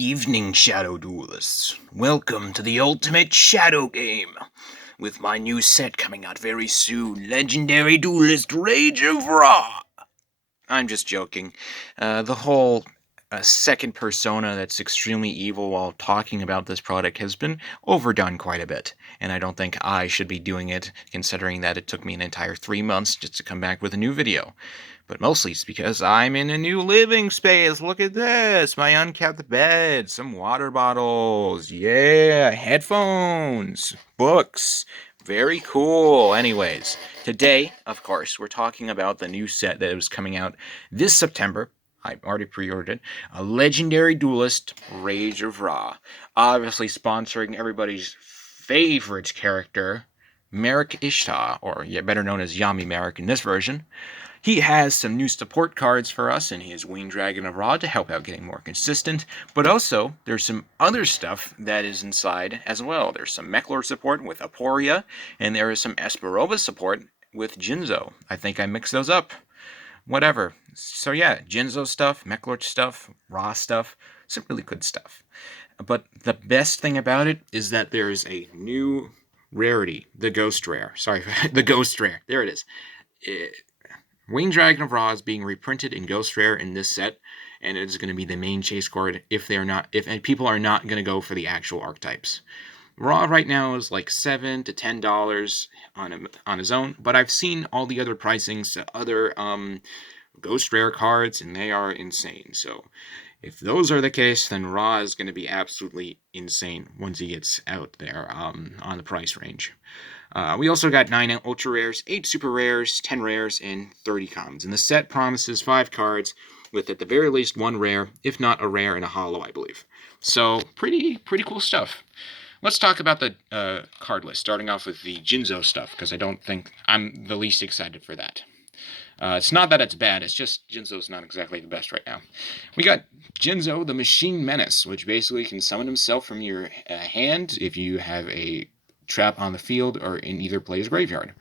Evening, Shadow Duelists. Welcome to the ultimate Shadow game. With my new set coming out very soon, Legendary Duelist Rage of Ra. I'm just joking. The whole second persona that's extremely evil while talking about this product has been overdone quite a bit. And I don't think I should be doing it, considering that it took me an entire 3 months just to come back with a new video. But mostly it's because I'm in a new living space. Look at this. My unkept bed, some water bottles, yeah, headphones, books. Very cool. Anyways, today, of course, we're talking about the new set that was coming out this September. I already pre-ordered it. A Legendary Duelist, Rage of Ra. Obviously sponsoring everybody's favorite character, Merrick Ishtar, or better known as Yami Merrick in this version. He has some new support cards for us in his Winged Dragon of Ra to help out getting more consistent, but also there's some other stuff that is inside as well. There's some Mechlord support with Aporia, and there is some Esperova support with Jinzo. I think I mixed those up. Whatever. So yeah, Jinzo stuff, Mechlord stuff, Ra stuff, some really good stuff. But the best thing about it is that there is a new rarity, the Ghost Rare. Sorry, the Ghost Rare. There it is. Winged Dragon of Ra is being reprinted in Ghost Rare in this set, and it is going to be the main chase card if people are not going to go for the actual archetypes. Ra right now is like $7 to $10 on his own, but I've seen all the other pricings to other Ghost Rare cards, and they are insane. So if those are the case, then Ra is going to be absolutely insane once he gets out there on the price range. We also got 9 ultra rares, 8 super rares, 10 rares, and 30 commons. And the set promises 5 cards with at the very least 1 rare, if not a rare and a holo, I believe. So pretty cool stuff. Let's talk about the card list, starting off with the Jinzo stuff, because I don't think I'm the least excited for that. It's not that it's bad, it's just Jinzo's not exactly the best right now. We got Jinzo, the Machine Menace, which basically can summon himself from your hand if you have a trap on the field or in either player's graveyard.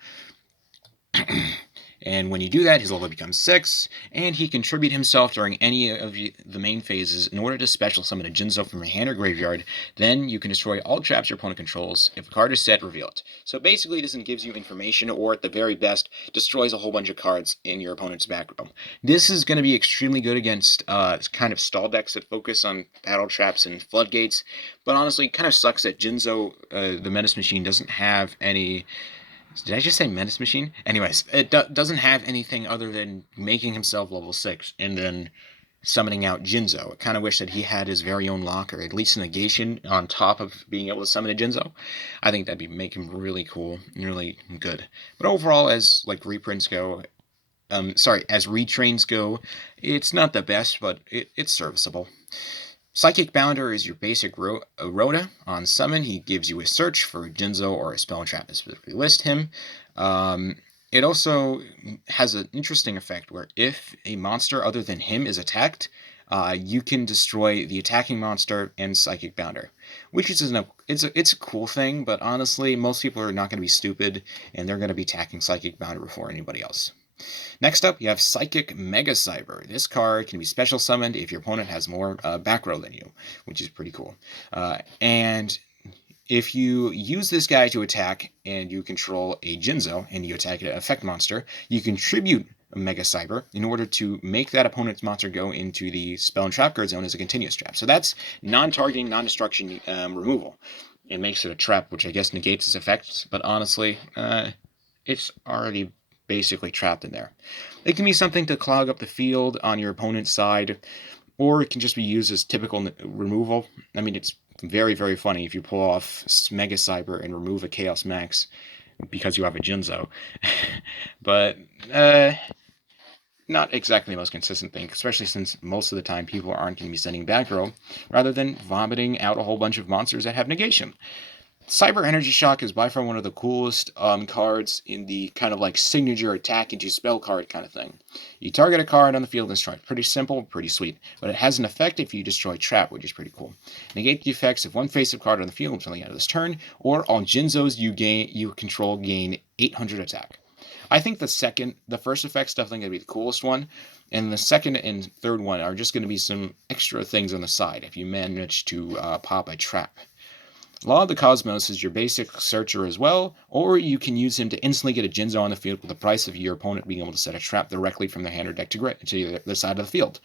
And when you do that, his level becomes 6, and he can tribute himself during any of the main phases in order to special summon a Jinzo from your hand or graveyard. Then you can destroy all traps your opponent controls. If a card is set, reveal it. So basically this gives you information, or at the very best, destroys a whole bunch of cards in your opponent's back row. This is going to be extremely good against kind of stall decks that focus on battle traps and floodgates, but honestly, it kind of sucks that Jinzo, the Menace Machine, doesn't have any... Did I just say Menace Machine? Anyways, it doesn't have anything other than making himself level 6 and then summoning out Jinzo. I kind of wish that he had his very own locker, at least a negation on top of being able to summon a Jinzo. I think that'd make him really cool and really good. But overall, as like reprints go, as retrains go, it's not the best, but it's serviceable. Psychic Bounder is your basic Rhoda. On summon, he gives you a search for Jinzo or a spell trap to specifically list him. It also has an interesting effect where if a monster other than him is attacked, you can destroy the attacking monster and Psychic Bounder, which is it's a cool thing, but honestly, most people are not going to be stupid, and they're going to be attacking Psychic Bounder before anybody else. Next up, you have Psychic Mega Cyber. This card can be special summoned if your opponent has more back row than you, which is pretty cool. And if you use this guy to attack and you control a Jinzo and you attack an effect monster, you contribute Mega Cyber in order to make that opponent's monster go into the spell and trap card zone as a continuous trap. So that's non-targeting, non-destruction removal. It makes it a trap, which I guess negates its effects, but honestly, it's already basically trapped in there. It can be something to clog up the field on your opponent's side, or it can just be used as typical removal. I mean, it's very, very funny if you pull off Mega Cyber and remove a Chaos Max because you have a Jinzo. But, not exactly the most consistent thing, especially since most of the time people aren't going to be sending back row, rather than vomiting out a whole bunch of monsters that have negation. Cyber Energy Shock is by far one of the coolest cards in the kind of like signature attack into spell card kind of thing. You target a card on the field and destroy it. Pretty simple, pretty sweet. But it has an effect if you destroy trap, which is pretty cool. Negate the effects of one face-up card on the field until the end of this turn, or all Jinzos you control gain 800 attack. I think the first effect's definitely going to be the coolest one, and the second and third one are just going to be some extra things on the side if you manage to pop a trap. Law of the Cosmos is your basic searcher as well, or you can use him to instantly get a Jinzo on the field with the price of your opponent being able to set a trap directly from their hand or deck to their side of the field.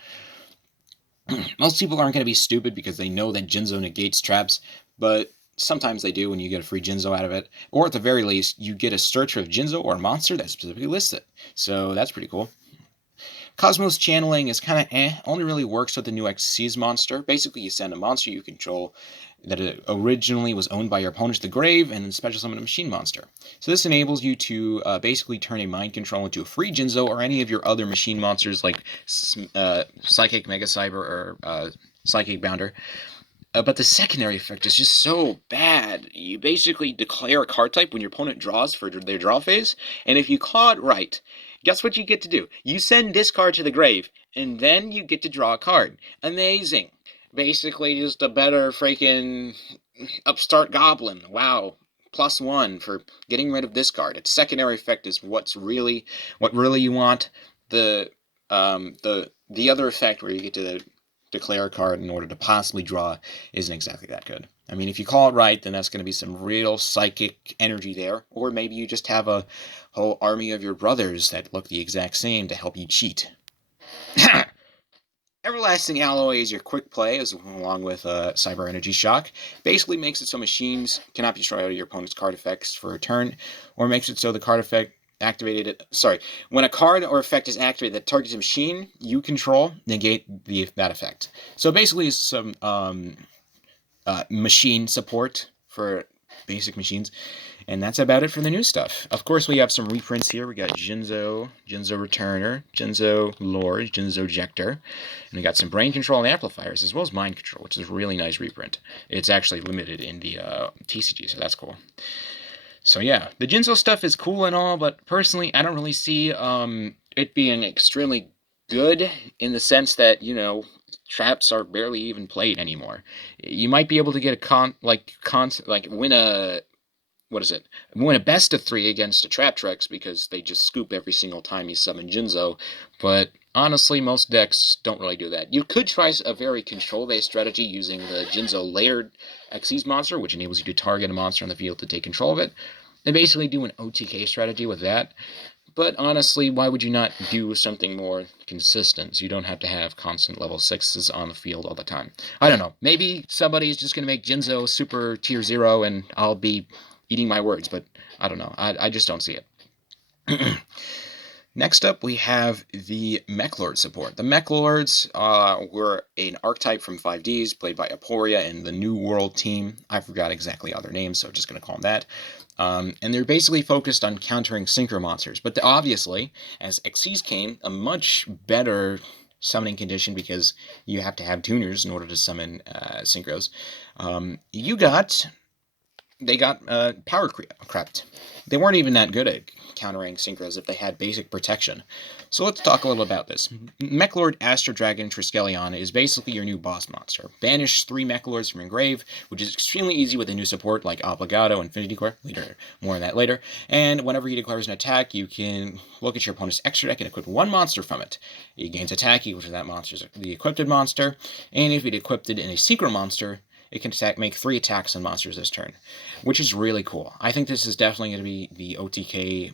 Most people aren't going to be stupid because they know that Jinzo negates traps, but sometimes they do when you get a free Jinzo out of it. Or at the very least, you get a searcher of Jinzo or a monster that specifically lists it. So that's pretty cool. Cosmos channeling is kind of only really works with the new Xyz monster. Basically, you send a monster you control that originally was owned by your opponent to the grave and then special summon a machine monster. So this enables you to basically turn a mind control into a free Jinzo or any of your other machine monsters like Psychic Mega Cyber or Psychic Bounder. But the secondary effect is just so bad. You basically declare a card type when your opponent draws for their draw phase, and if you call it right, guess what you get to do? You send this card to the grave, and then you get to draw a card. Amazing. Basically, just a better freaking upstart goblin. Wow. +1 for getting rid of this card. Its secondary effect is what really you want. The other effect where you get to declare a card in order to possibly draw isn't exactly that good. I mean, if you call it right, then that's going to be some real psychic energy there. Or maybe you just have a whole army of your brothers that look the exact same to help you cheat. Everlasting Alloy is your quick play, along with Cyber Energy Shock. Basically makes it so machines cannot be destroyed out of your opponent's card effects for a turn, or makes it so the card effect when a card or effect is activated that targets a machine you control, negate that effect. So basically it's some machine support for basic machines. And that's about it for the new stuff. Of course, we have some reprints here. We got Jinzo, Jinzo Returner, Jinzo Lord, Jinzo Ejector. And we got some Brain Control and Amplifiers, as well as Mind Control, which is a really nice reprint. It's actually limited in the TCG, so that's cool. So yeah, the Jinzo stuff is cool and all, but personally, I don't really see it being extremely good in the sense that, traps are barely even played anymore. You might be able to get win a best of 3 against a Trap Trex because they just scoop every single time you summon Jinzo, but honestly, most decks don't really do that. You could try a very control-based strategy using the Jinzo layered Xyz monster, which enables you to target a monster on the field to take control of it, and basically do an OTK strategy with that. But honestly, why would you not do something more consistent so you don't have to have constant level 6s on the field all the time? I don't know. Maybe somebody's just going to make Jinzo super tier 0 and I'll be eating my words, but I don't know. I just don't see it. Next up, we have the Mechlord Support. The Mechlords were an archetype from 5Ds played by Aporia and the New World team. I forgot exactly all their names, so I'm just going to call them that. And they're basically focused on countering Synchro monsters. But obviously, as Xyz came, a much better summoning condition because you have to have tuners in order to summon Synchros. They got power crept. They weren't even that good at countering Synchros if they had basic protection. So let's talk a little about this. Mechlord Astrodragon Triskelion is basically your new boss monster. Banish 3 Mechlords from your grave, which is extremely easy with the new support like Obligado, Infinity Core, more on that later. And whenever he declares an attack, you can look at your opponent's extra deck and equip 1 monster from it. He gains attack equal to that monster's the equipped monster, and if it equipped in a Synchro monster, it can make 3 attacks on monsters this turn, which is really cool. I think this is definitely going to be the OTK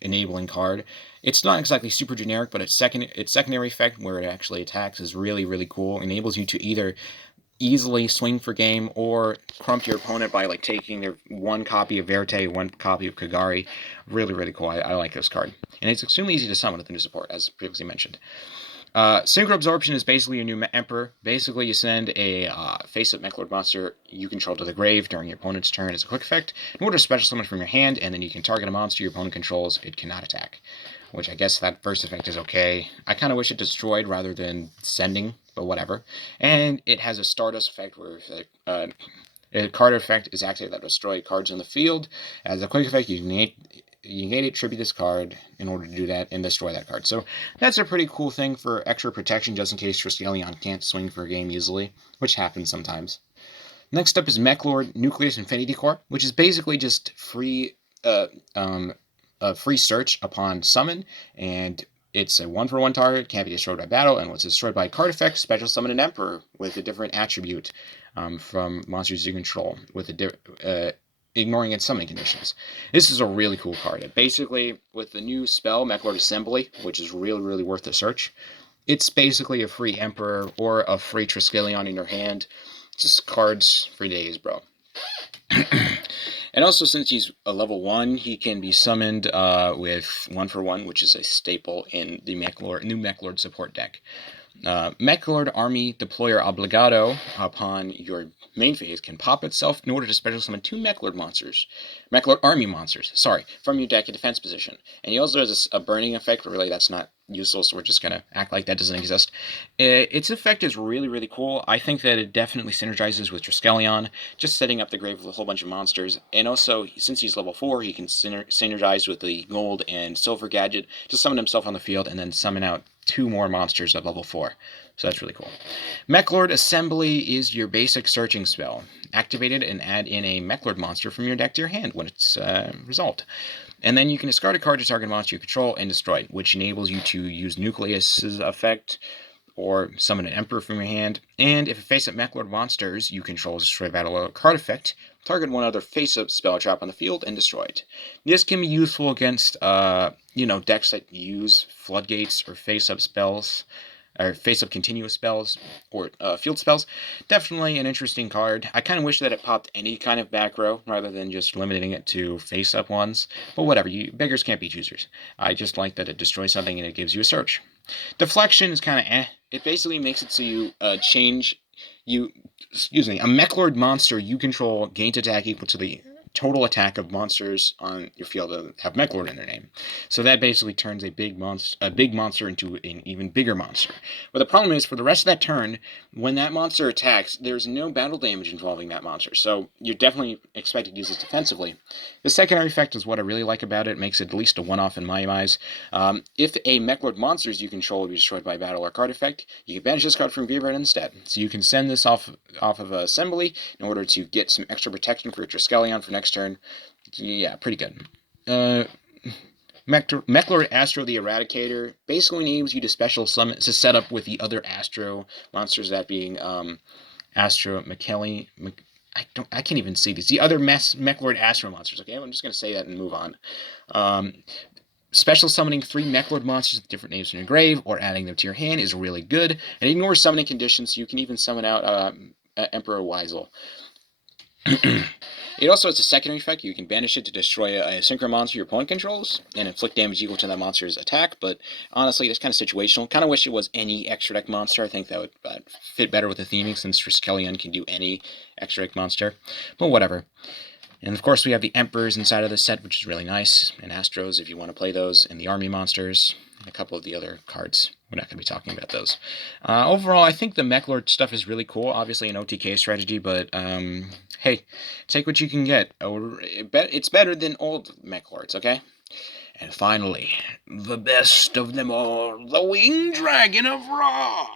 enabling card. It's not exactly super generic, but its secondary effect, where it actually attacks, is really, really cool. It enables you to either easily swing for game or crump your opponent by taking their 1 copy of Verte, 1 copy of Kagari. Really, really cool. I like this card. And it's extremely easy to summon with the new support, as previously mentioned. Synchro Absorption is basically your new Emperor. Basically, you send a face-up Mechlord monster you control to the grave during your opponent's turn as a quick effect in order to special summon from your hand, and then you can target a monster your opponent controls. It cannot attack, which I guess that first effect is okay. I kind of wish it destroyed rather than sending, but whatever. And it has a Stardust effect where a card effect is activated that destroy cards in the field. As a quick effect, you negate it, tribute this card in order to do that and destroy that card. So that's a pretty cool thing for extra protection just in case Triskelion can't swing for a game easily, which happens sometimes. Next up is Mechlord Nucleus Infinity Core, which is basically just free a free search upon summon, and it's a 1-for-1 target, can't be destroyed by battle, and was destroyed by a card effect, special summon an Emperor with a different attribute from monsters you control, with ignoring its summoning conditions. This is a really cool card. Basically, with the new spell, Mechlord Assembly, which is really, really worth the search, it's basically a free Emperor or a free Triskelion in your hand. Just cards for days, bro. And also, since he's a level 1, he can be summoned with 1-for-1, which is a staple in the new Mechlord Support deck. Mechlord Army Deployer Obligado upon your main phase can pop itself in order to special summon 2 Mechlord Army monsters, from your deck in defense position. And he also has a burning effect, but really that's not useful, so we're just going to act like that doesn't exist. Its effect is really, really cool. I think that it definitely synergizes with Triskelion, just setting up the grave with a whole bunch of monsters. And also, since he's level 4, he can synergize with the gold and silver gadget to summon himself on the field and then summon out 2 more monsters at level 4. So that's really cool. Mechlord Assembly is your basic searching spell. Activate it and add in a Mechlord monster from your deck to your hand when it's resolved. And then you can discard a card to target monster you control and destroy it, which enables you to use Nucleus's effect or summon an Emperor from your hand. And if a face-up Mechlord monsters you control is destroyed by a card effect, target one other face-up spell trap on the field and destroy it. This can be useful against decks that use floodgates or face-up spells, or face-up continuous spells, or field spells. Definitely an interesting card. I kind of wish that it popped any kind of back row, rather than just limiting it to face-up ones. But whatever, beggars can't be choosers. I just like that it destroys something and it gives you a search. Deflection is kind of eh. It basically makes it so you a Mechlord monster you control gains attack equal to the total attack of monsters on your field that have Mechlord in their name. So that basically turns a big monster into an even bigger monster. But the problem is, for the rest of that turn, when that monster attacks, there's no battle damage involving that monster. So you're definitely expected to use this defensively. The secondary effect is what I really like about it. It makes it at least a one-off in my eyes. If a Mechlord monsters you control will be destroyed by a battle or card effect, you can banish this card from graveyard instead. So you can send this off of Assembly in order to get some extra protection for your Triskelion for next turn. Yeah, pretty good. Mechlord Astro the Eradicator basically enables you to special summon to set up with the other Astro monsters, that being Astro McKelly. I can't even see these. The other Mechlord Astro monsters. Okay, I'm just gonna say that and move on. Special summoning 3 Mechlord monsters with different names from your grave or adding them to your hand is really good. And ignores summoning conditions, so you can even summon out Emperor Weisel. It also has a secondary effect. You can banish it to destroy a synchro monster your opponent controls and inflict damage equal to that monster's attack, but honestly, that's kind of situational. Kind of wish it was any extra deck monster. I think that would fit better with the theming, since Triskelion can do any extra deck monster, but whatever. And of course, we have the Emperors inside of the set, which is really nice, and Astros if you want to play those, and the Army monsters, and a couple of the other cards. We're not going to be talking about those. Overall, I think the Mechlord stuff is really cool. Obviously an OTK strategy, but hey, take what you can get. It's better than old Mechlords, okay? And finally, the best of them all, the Winged Dragon of Ra.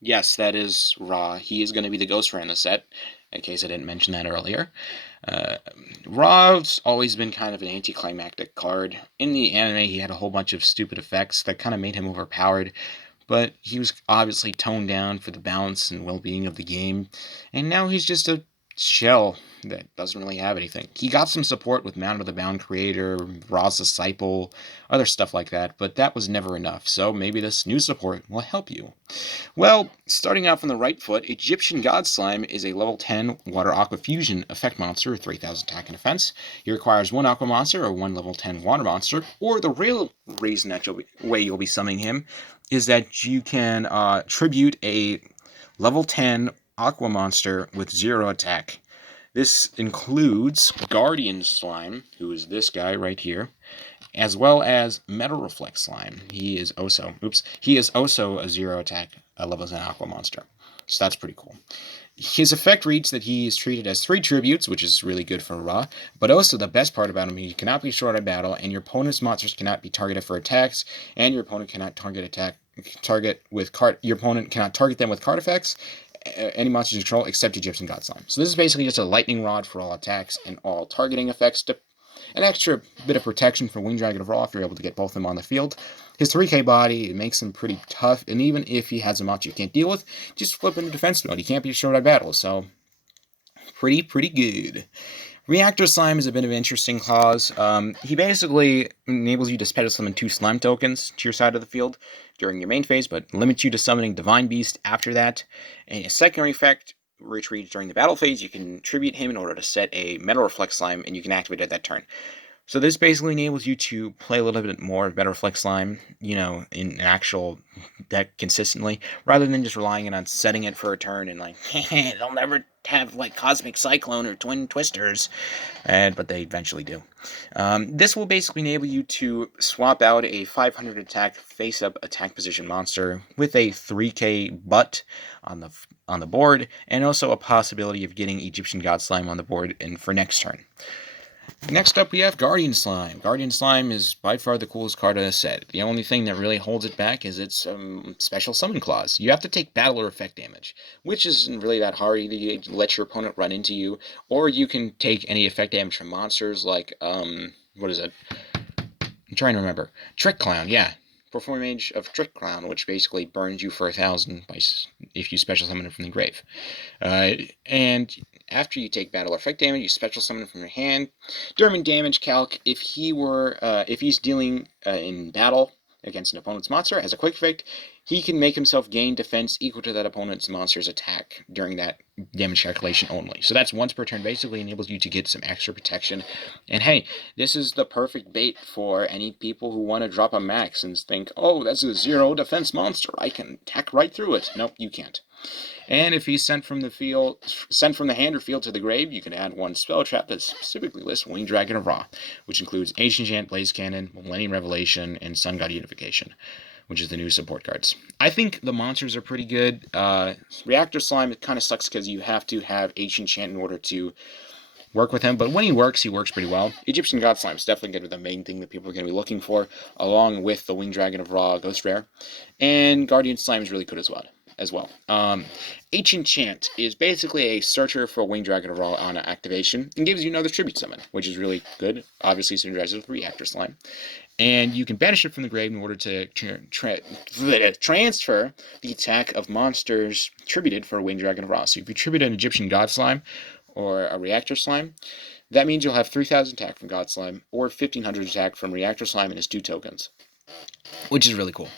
Yes, that is Ra. He is going to be the Ghost Ray in the set, in case I didn't mention that earlier. Ra's always been kind of an anticlimactic card. In the anime, he had a whole bunch of stupid effects that kind of made him overpowered, but he was obviously toned down for the balance and well-being of the game, and now he's just a shell that doesn't really have anything. He got some support with Mound of the Bound creator, Ra's Disciple, other stuff like that, but that was never enough, so maybe this new support will help you. Well, starting out from the right foot, Egyptian God Slime is a level 10 Water Aqua Fusion effect monster with 3,000 attack and defense. He requires 1 Aqua monster or 1 level 10 Water monster, or the real reason that you'll be summoning him is that you can tribute a level 10 Aqua monster with 0 attack. This includes Guardian Slime, who is this guy right here, as well as Metal Reflect Slime. He is also a 0 attack level 10 Aqua monster. So that's pretty cool. His effect reads that he is treated as 3 tributes, which is really good for Ra, but also the best part about him, he cannot be short of battle, and your opponent's monsters cannot be targeted for attacks, and your opponent cannot target them with card effects, any monsters you control except Egyptian God Slime. So this is basically just a lightning rod for all attacks and all targeting effects, an extra bit of protection for Wing Dragon of Ra if you're able to get both of them on the field. His 3k body, it makes him pretty tough, and even if he has a monster you can't deal with, just flip into defense mode. He can't be destroyed by battle, so pretty good. Reactor Slime is a bit of an interesting clause. He basically enables you to special summon 2 slime tokens to your side of the field during your main phase, but limits you to summoning Divine Beast after that. And a secondary effect, retreat during the battle phase, you can tribute him in order to set a Metal Reflect Slime, and you can activate it at that turn. So this basically enables you to play a little bit more Metal Reflect Slime, in an actual deck consistently, rather than just relying on setting it for a turn and they'll never have Cosmic Cyclone or Twin Twisters, but they eventually do. This will basically enable you to swap out a 500 attack face-up attack position monster with a 3k butt on the board, and also a possibility of getting Egyptian God Slime on the board for next turn. Next up, we have Guardian Slime. Guardian Slime is by far the coolest card in the set. The only thing that really holds it back is its special summon clause. You have to take battle or effect damage, which isn't really that hard. Either you let your opponent run into you, or you can take any effect damage from monsters like, what is it? I'm trying to remember. Trick Clown, yeah. Perform Mage of Trick Clown, which basically burns you for 1,000 if you special summon it from the grave. And after you take battle or effect damage, you special summon it from your hand. During damage calc, if he's dealing in battle against an opponent's monster as a quick effect, he can make himself gain defense equal to that opponent's monster's attack during that damage calculation only. So that's once per turn, basically enables you to get some extra protection. And hey, this is the perfect bait for any people who want to drop a max and think, oh, that's a 0 defense monster, I can attack right through it. Nope, you can't. And if he's sent from the hand or field to the grave, you can add 1 spell trap that specifically lists Wing Dragon of Ra, which includes Ancient Enchant, Blaze Cannon, Millennium Revelation, and Sun God Unification, which is the new support cards. I think the monsters are pretty good. Reactor Slime, it kind of sucks because you have to have Ancient Enchant in order to work with him, but when he works pretty well. Egyptian God Slime is definitely going to be the main thing that people are going to be looking for, along with the Wing Dragon of Ra Ghost Rare. And Guardian Slime is really good as well. Ancient Chant is basically a searcher for Wing Dragon of Ra on activation and gives you another tribute summon, which is really good. Obviously synergizes with Reactor Slime. And you can banish it from the grave in order to transfer the attack of monsters tributed for Wing Dragon of Ra. So if you tribute an Egyptian God Slime or a Reactor Slime, that means you'll have 3,000 attack from God Slime or 1,500 attack from Reactor Slime and his 2 tokens, which is really cool.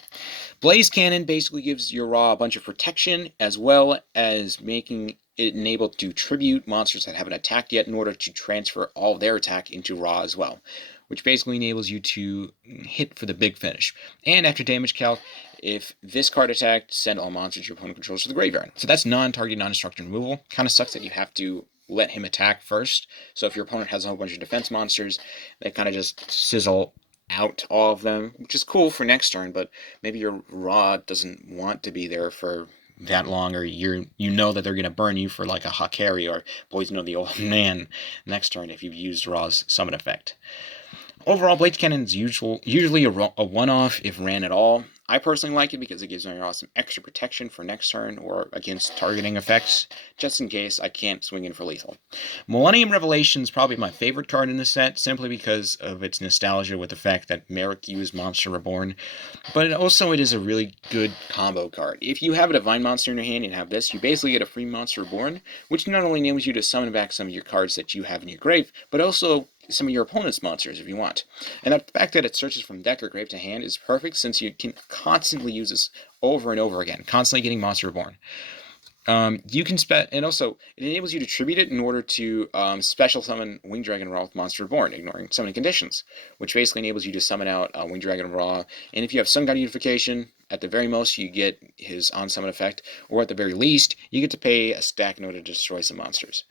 Blaze Cannon basically gives your Ra a bunch of protection, as well as making it enabled to tribute monsters that haven't attacked yet in order to transfer all of their attack into Ra as well, which basically enables you to hit for the big finish. And after damage calc, if this card attacked, send all monsters your opponent controls to the graveyard. So that's non-target, non-destructive removal. Kind of sucks that you have to let him attack first. So if your opponent has a whole bunch of defense monsters, they kind of just sizzle out all of them, which is cool for next turn, but maybe your Ra doesn't want to be there for that long, or you know that they're going to burn you for like a Hakari or Poison of the Old Man next turn if you've used Ra's summon effect. Overall, Blaze Cannon is usually a one-off if ran at all. I personally like it because it gives my Ra some extra protection for next turn or against targeting effects, just in case I can't swing in for lethal. Millennium Revelations is probably my favorite card in the set, simply because of its nostalgia with the fact that Merrick used Monster Reborn, but it is a really good combo card. If you have a Divine Monster in your hand and have this, you basically get a free Monster Reborn, which not only enables you to summon back some of your cards that you have in your grave, but also some of your opponent's monsters if you want. And the fact that it searches from deck or grave to hand is perfect, since you can constantly use this over and over again, constantly getting Monster Reborn. You can and also it enables you to tribute it in order to special summon Wing Dragon Ra with Monster Reborn, ignoring summoning conditions, which basically enables you to summon out Wing Dragon Ra. And if you have Sun God Unification, at the very most you get his on summon effect, or at the very least you get to pay a stack in order to destroy some monsters.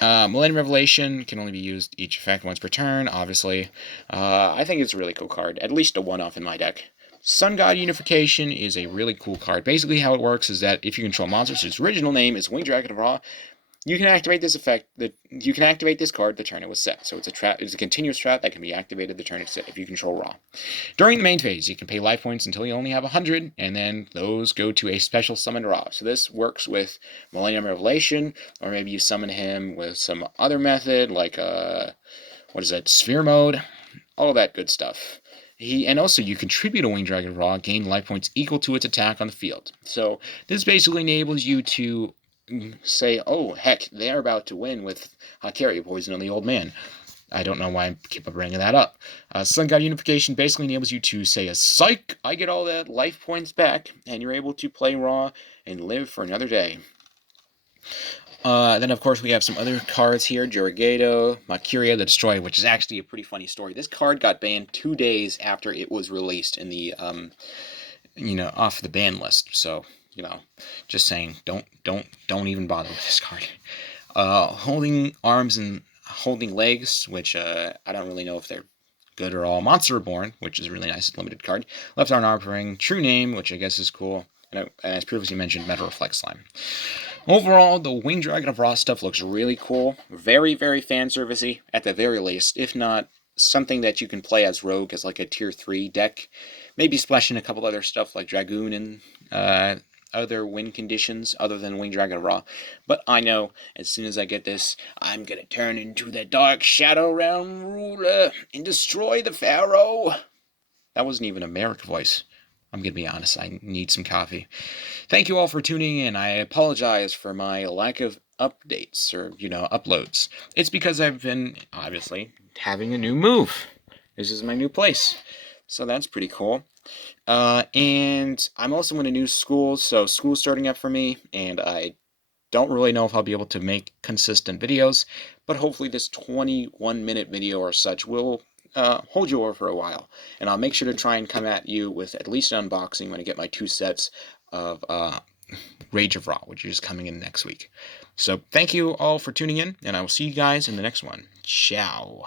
Millennium Revelation can only be used each effect once per turn, obviously. I think it's a really cool card, at least a one-off in my deck. Sun God Unification is a really cool card. Basically how it works is that if you control monsters whose original name is Wing Dragon of Ra, you can activate this effect. You can activate this card the turn it was set. So it's a trap. It's a continuous trap that can be activated the turn it's set if you control Ra. During the main phase, you can pay life points until you only have 100, and then those go to a special summon Ra. So this works with Millennium Revelation, or maybe you summon him with some other method, like what is that? Sphere mode, all that good stuff. And also you contribute a Winged Dragon of Ra, gain life points equal to its attack on the field. So this basically enables you to say, oh heck, they're about to win with Carry Poison on the old man. I don't know why I keep bringing that up. Sun God Unification basically enables you to say a psych, I get all that life points back, and you're able to play Raw and live for another day. Then, of course, we have some other cards here. Jurigato, Makuria the Destroyer, which is actually a pretty funny story. This card got banned 2 days after it was released in the, off the ban list. So, just saying, don't even bother with this card. Holding arms and holding legs, which I don't really know if they're good or all. Monster Reborn, which is a really nice limited card. Left arm ring, True Name, which I guess is cool. And as previously mentioned, Mechlor Slime. Overall, the Winged Dragon of Ra stuff looks really cool. Very, very fan servicey, at the very least. If not, something that you can play as Rogue as like a tier 3 deck. Maybe splash in a couple other stuff like Dragoon and other win conditions other than Winged Dragon of Ra. But I know as soon as I get this, I'm gonna turn into the Dark Shadow Realm ruler and destroy the Pharaoh. That wasn't even a Merrick voice. I'm going to be honest, I need some coffee. Thank you all for tuning in. I apologize for my lack of updates or, uploads. It's because I've been, obviously, having a new move. This is my new place. So that's pretty cool. And I'm also in a new school, so school's starting up for me, and I don't really know if I'll be able to make consistent videos, but hopefully this 21-minute video or such will hold you over for a while. And I'll make sure to try and come at you with at least an unboxing when I get my 2 sets of Rage of Ra, which is coming in next week. So thank you all for tuning in, and I will see you guys in the next one. Ciao.